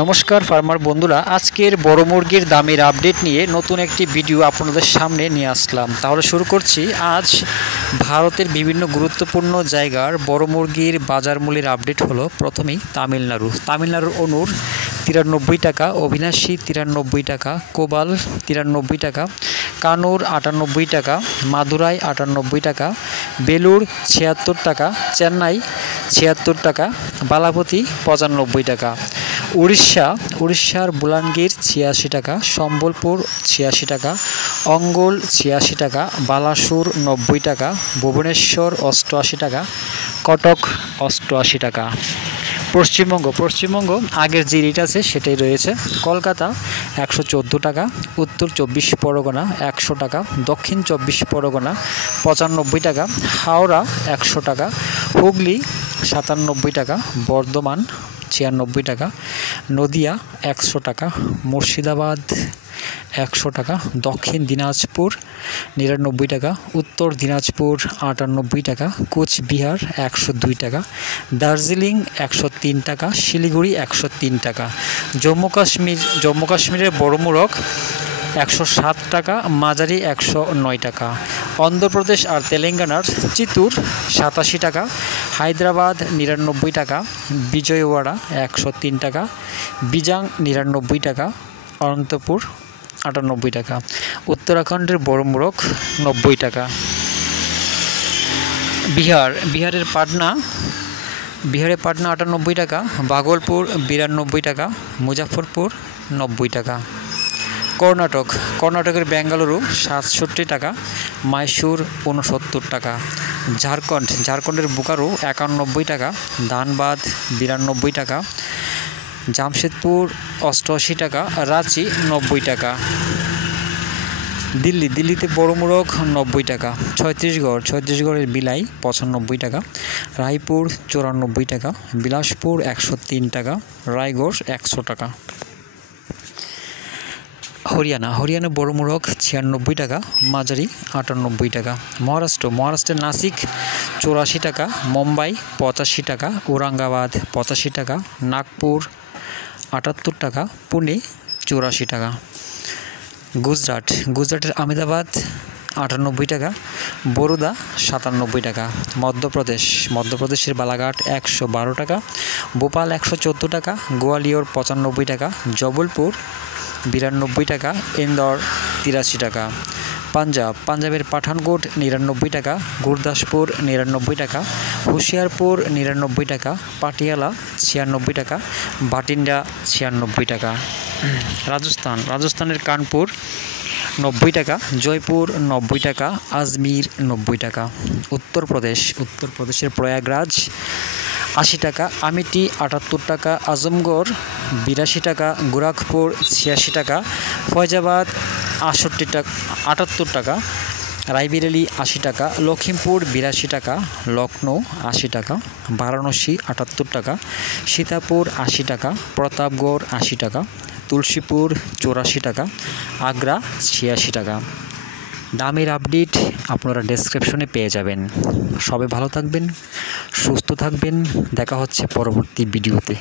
নমস্কার ফার্মার বন্ধুরা, আজকের বড় মুরগির দামের আপডেট নিয়ে নতুন একটি ভিডিও আপনাদের সামনে নিয়ে আসলাম। তাহলে শুরু করছি। আজ ভারতের বিভিন্ন গুরুত্বপূর্ণ জায়গার বড় মুরগির বাজার মূল্যের আপডেট হলো। প্রথমেই তামিলনাড়ুর অনুর 93 টাকা, অবিনাশী 93 টাকা, কোবাল 93 টাকা, কানুর 98 টাকা, মাদুরাই 98 টাকা, বেলুর 76 টাকা, চেন্নাই 76 টাকা, বালাপতি 95 টাকা, উড়িষ্যার বুলানগীর 86 টাকা, সম্বলপুর 86 টাকা, অঙ্গল 86 টাকা, বালাসুর 90 টাকা, ভুবনেশ্বর 88 টাকা, কটক 88 টাকা। পশ্চিমবঙ্গ আগের যে রেট আছে সেটাই রয়েছে। কলকাতা 114 টাকা, উত্তর 24 পরগনা 100 টাকা, দক্ষিণ 24 পরগনা 95 টাকা, হাওড়া 100 টাকা, হুগলি 97 টাকা, বর্ধমান 96 টাকা, নদিয়া 100 টাকা, মুর্শিদাবাদ 100 টাকা, দক্ষিণ দিনাজপুর 99 টাকা, উত্তর দিনাজপুর 98 টাকা, কোচবিহার 102 টাকা, দার্জিলিং 103 টাকা, শিলিগুড়ি 103 টাকা, জম্মু কাশ্মীরের বড় মুরগ 107 টাকা, মাঝারি 109 টাকা, অন্ধ্রপ্রদেশ আর তেলেঙ্গানার চিত্তুর 87 টাকা, হায়দ্রাবাদ 99 টাকা, বিজয়ওয়াড়া 103 টাকা, বিজাং 99 টাকা, অনন্তপুর 98 টাকা, উত্তরাখণ্ডের বড় মুরগ 90 টাকা। বিহারের পাটনা 98 টাকা, ভাগলপুর 92 টাকা, মুজাফরপুর 90 টাকা। কর্ণাটকের বেঙ্গালুরু 67 টাকা, মাইসুর 69 টাকা, ঝাড়খণ্ডের বোকারো 91 টাকা, ধানবাদ 92 টাকা, জামশেদপুর 88 টাকা, রাঁচি 90 টাকা। দিল্লিতে বড় মুরগ 90 টাকা, ছত্তিশগড়ের বিলাই 95 টাকা, রায়পুর 94 টাকা, বিলাসপুর 103 টাকা, রায়গড় 100 টাকা। হরিয়ানা বড় মুরগ 96 টাকা, মাঝারি 98 টাকা। মহারাষ্ট্রের নাসিক 84 টাকা, মুম্বাই 85 টাকা, ঔরঙ্গাবাদ 85 টাকা, নাগপুর 78 টাকা, পুনে 84 টাকা। গুজরাটের আহমেদাবাদ 98 টাকা, বরোদা 97 টাকা। মধ্যপ্রদেশের বালাঘাট 112 টাকা, ভোপাল 114 টাকা, গোয়ালিয়র 95 টাকা, জবলপুর 92 টাকা, ইন্দোর 83 টাকা। পাঞ্জাবের পাঠানকোট 99 টাকা, গুরদাসপুর 99 টাকা, হুশিয়ারপুর 99 টাকা, পাটিয়ালা 96 টাকা, বাটিন্ডা 96 টাকা। রাজস্থানের কানপুর 90 টাকা, জয়পুর 90 টাকা, আজমির 90 টাকা। উত্তরপ্রদেশের প্রয়াগরাজ 80 টাকা, আমেঠি 78 টাকা, আজমগড় 82 টাকা, গোরখপুর 86 টাকা, ফয়জাবাদ 78 টাকা, রায়বেরেলি 80 টাকা, লখিমপুর 82 টাকা, লখনৌ 80 টাকা, বারাণসী 78 টাকা, সীতাপুর 80 টাকা, প্রতাপগড় 80 টাকা, তুলসীপুর 84 টাকা, আগ্রা 86 টাকা। দামের আপডেট আপনারা ডেসক্রিপশনে পেয়ে যাবেন। সবাই ভালো থাকবেন, সুস্থ থাকবেন। দেখা হচ্ছে পরবর্তী ভিডিওতে।